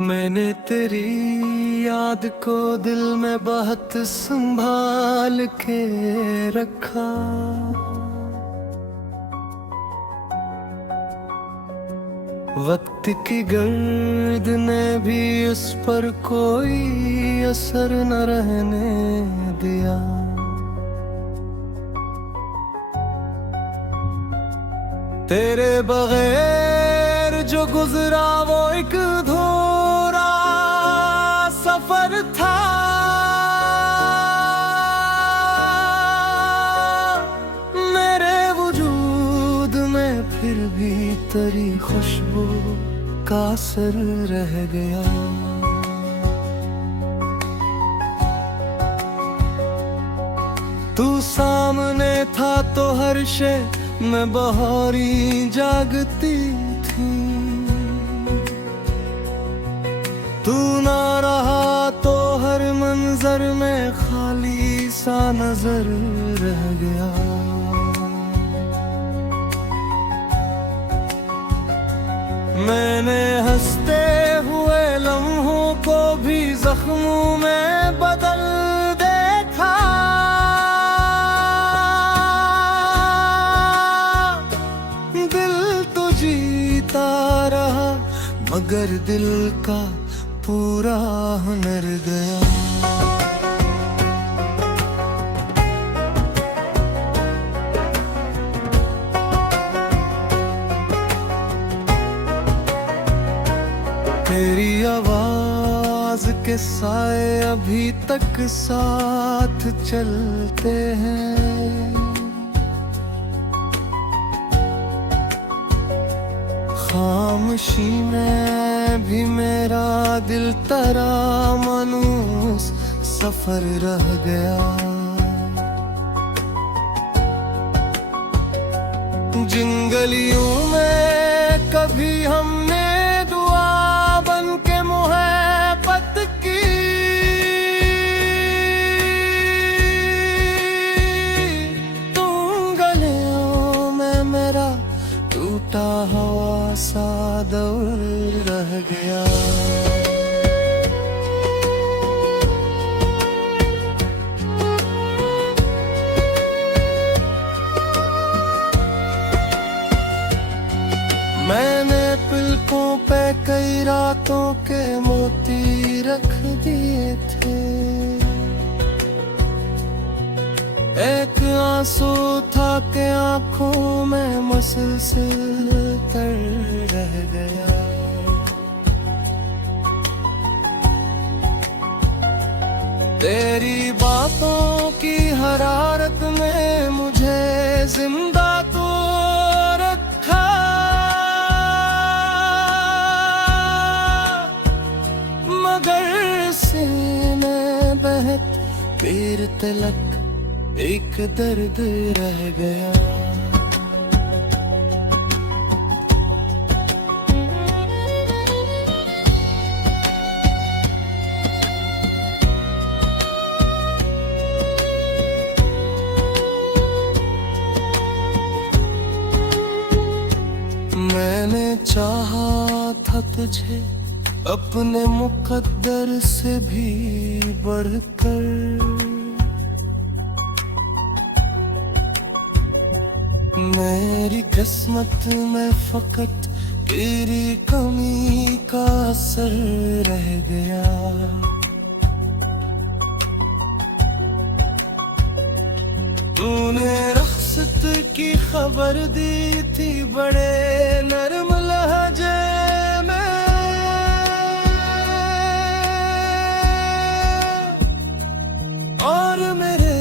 मैंने तेरी याद को दिल में बहुत संभाल के रखा। वक्त की गर्द ने भी उस पर कोई असर न रहने दिया। तेरे बगैर जो गुजरा वो एक अधूरा सफर था। मेरे वजूद में फिर भी तेरी खुशबू का असर रह गया। तू सामने था तो हर शय मैं बहारी जागती थी। तू ना रहा तो हर मंजर में खाली सा नजर रह गया। मैंने हंसते हुए लम्हों को भी जख्मों में बदल देखा। दिल तो जीता रहा मगर दिल का पूरा हुनर गया। तेरी आवाज के साए अभी तक साथ चलते हैं। खामोशी में भी मेरा दिल तेरा मानूस सफर रह गया। जिन गलियों में कभी हमने दुआ बन के मोहब्बत की, तुम गलियों में मेरा टूटा हुआ सा दौर रह गया। मैंने पलकों पे कई रातों के मोती रख दिए थे। एक आंसू था के आंखों में मुसलसल तर रह गया। तेरी बातों की हरारत में मुझे जिंदा तो रखा। मगर सीने बहत पीर तलक एक दर्द रह गया। मैंने चाहा था तुझे अपने मुकद्दर से भी बढ़कर। मेरी किस्मत में फकत तेरी कमी का असर रह गया। तूने रुखसत की खबर दी थी बड़े नरम लहजे में। और मेरे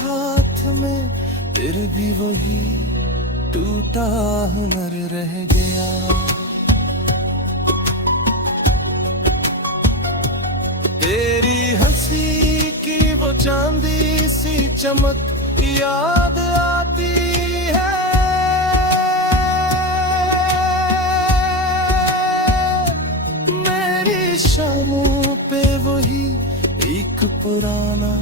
हाथ में फिर भी वही टूटा हुनर रह गया। तेरी हंसी की वो चांदी सी चमक याद आती है। मेरी शामों पे वही एक पुराना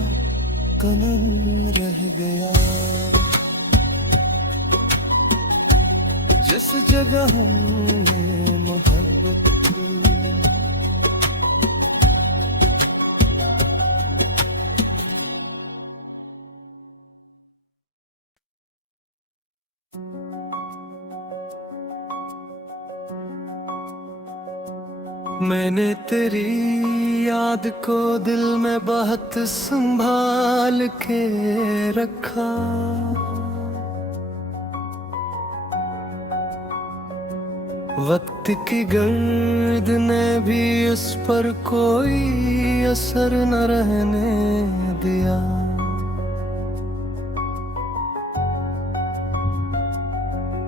कनन रह गया। जिस जगह हमने मोहब्बत की मैंने तेरी याद को दिल में बहुत संभाल के रखा। वक्त की गर्द ने भी उस पर कोई असर न रहने दिया।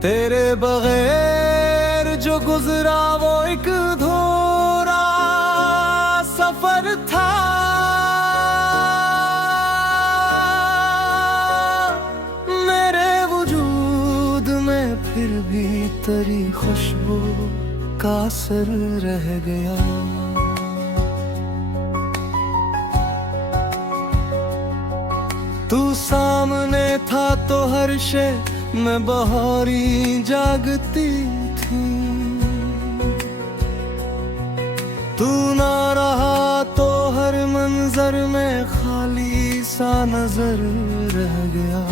तेरे बगैर जो गुजरा वो एक अधूरा सफर था। मेरे वजूद में फिर भी तेरी खुशबू का असर रह गया। तू सामने था तो हर शय में बहारी जागती थी। तू ना रहा तो हर मंजर में खाली सा नजर रह गया।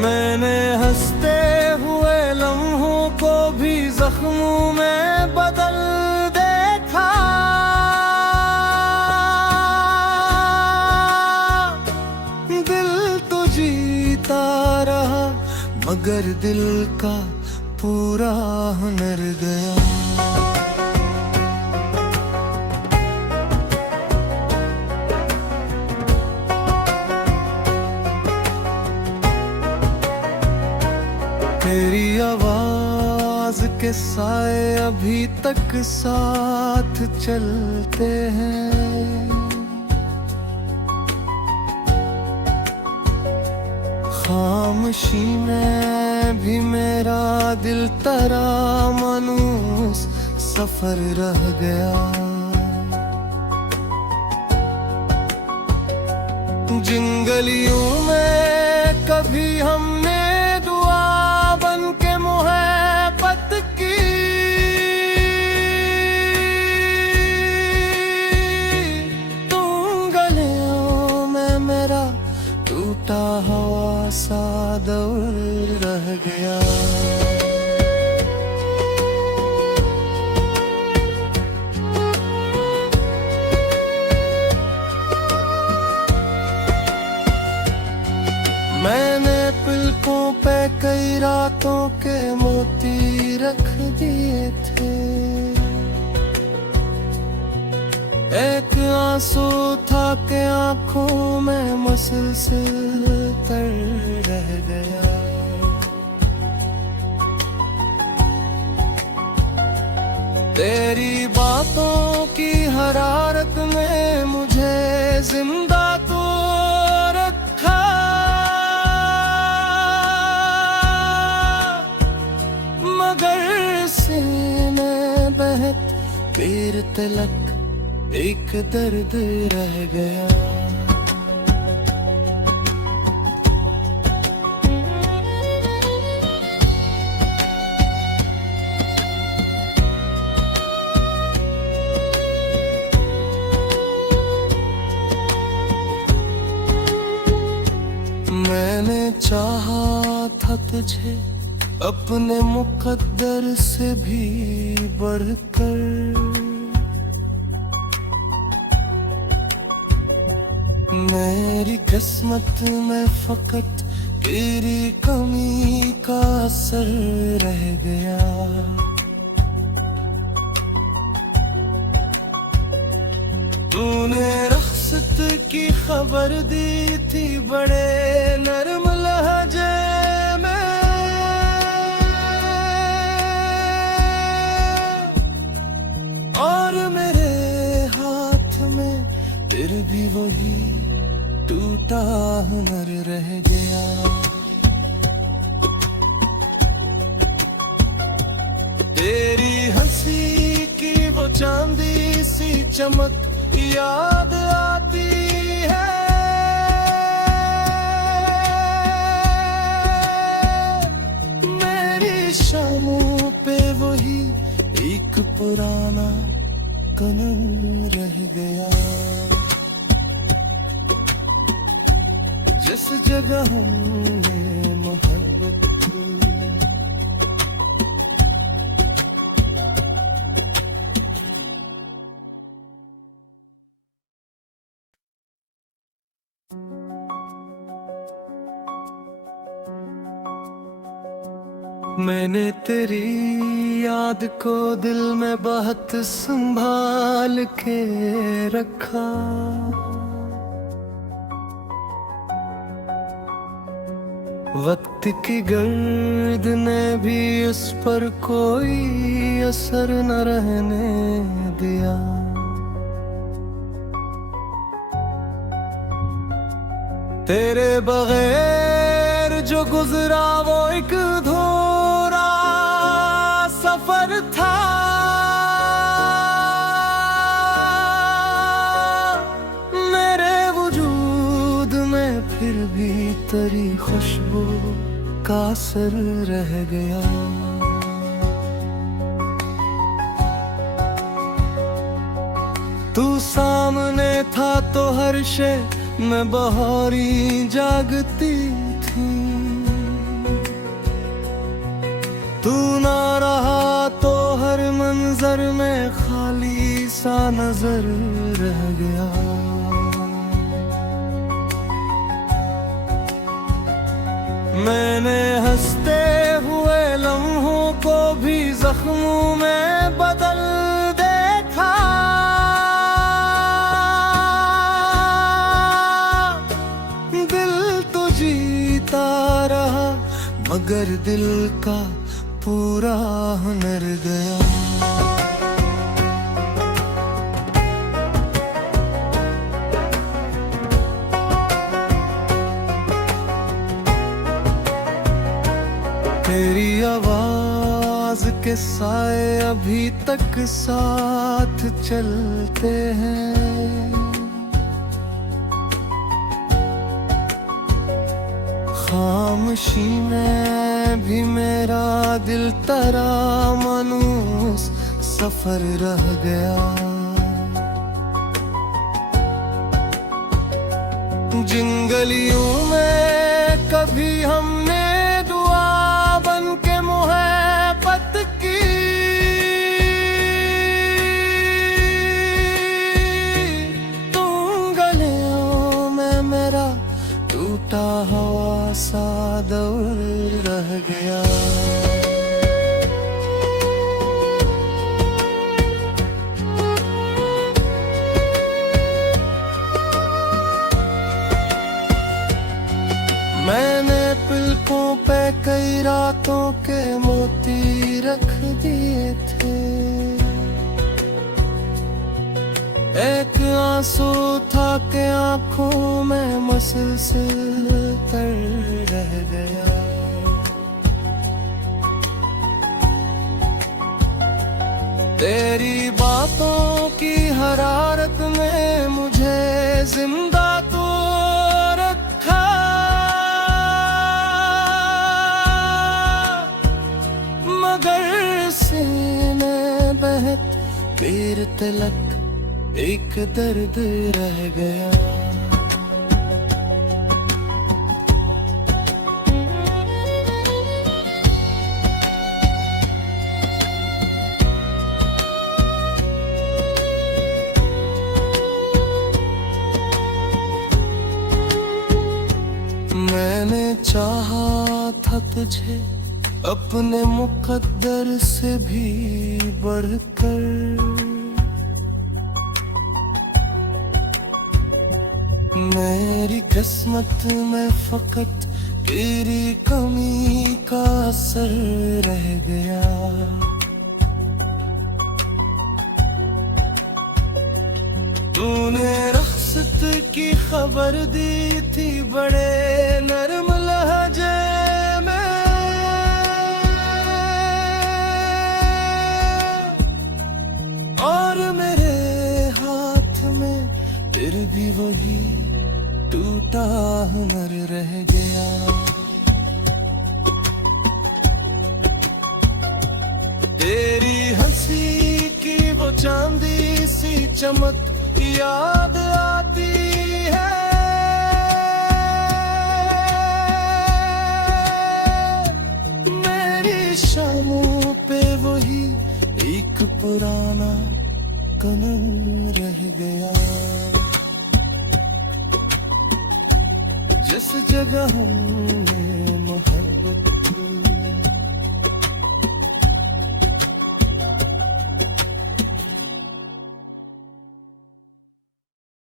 मैंने हंसते हुए लम्हों को भी जख्मों में बदल देखा। जीता रहा मगर दिल का पूरा हुनर गया। तेरी आवाज के साए अभी तक साथ चलते हैं। खामोशी में भी मेरा दिल तेरा मानूस सफर रह गया। जिन गलियों में कभी हमने दुआ बन के मोहब्बत की, तुम गलियों में मेरा टूटा हुआ सा दौर रह गया। मैंने पलकों पे कई रातों के मोती रख दिए थे। एक आंसू था के आंखों में मुसलसल तर रह गया। तेरी बातों की हरारत ने मुझे जिंदा तो रखा। मगर सीने बहत पीर तिलक एक दर्द रह गया। मैंने चाहा था तुझे अपने मुकद्दर से भी बढ़कर। मेरी किस्मत में फकत तेरी कमी का असर रह गया। तूने रख्सत की खबर दी थी बड़े नरम लहजे में। और मेरे हाथ में फिर भी वही टूटा हुनर रह गया। तेरी हंसी की वो चांदी सी चमक याद आती है। मेरी शामों पे वही एक पुराना कनम रह गया। जिस जगह हमने मोहब्बत की मैंने तेरी याद को दिल में बहुत संभाल के रखा। वक्त की गर्द ने भी उस पर कोई असर न रहने दिया। तेरे बगैर जो गुजरा वो एक अधूरा सफर था। मेरे वजूद में फिर भी तेरी खुशबू का असर रह गया। तू सामने था तो हर शे मैं बहारी जागती थी। तू ना रहा तो हर मंजर में खाली सा नजर रह गया। मैंने हंसते हुए लम्हों को भी जख्मों में बदल देखा। दिल तो जीता रहा मगर दिल का पूरा हुनर गया। तेरी आवाज के साए अभी तक साथ चलते हैं। खामोशी में भी मेरा दिल तेरा मानूस सफर रह गया। जिन गलियों में कभी हमने दुआ बन के मोहब्बत की, तुम गलियों में मेरा टूटा हुआ सा दौर रह गया। मैंने पलकों पे कई रातों के मोती रख दिए थे। एक आंसू था के आंखों में मुसलसल तर रह गया। तेरी बातों की हरारत में मुझे जिंदा तो रखा। मगर सीने बहत पीर तिलक एक दर्द रह गया। मैंने चाहा था तुझे अपने मुकद्दर से भी बढ़कर। मेरी किस्मत में फकत तेरी कमी का असर रह गया। तूने रुखसत की खबर दी थी बड़े नरम लहजे में। और मेरे हाथ में फिर भी वही टूटा हुनर रह गया। तेरी हंसी की वो चांदी सी चमक याद आती है। मेरी शामों पे वही एक पुराना कनन रह गया। जिस जगह हमने मोहब्बत